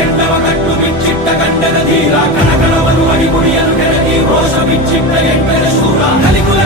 ಕೆಂಡವ ಕಟ್ಟು ಬಿಚ್ಚಿಟ್ಟ ಗಂಡನ ಧೀರ ಕಣಕಣವನ್ನು ಅಡಿಗುಡಿಯಲು ಕೆಳಗಿ ರೋಷ ಬಿಚ್ಚಿಟ್ಟ ಎಂಟರ ಶೂರ ಕಲಿಕುಲ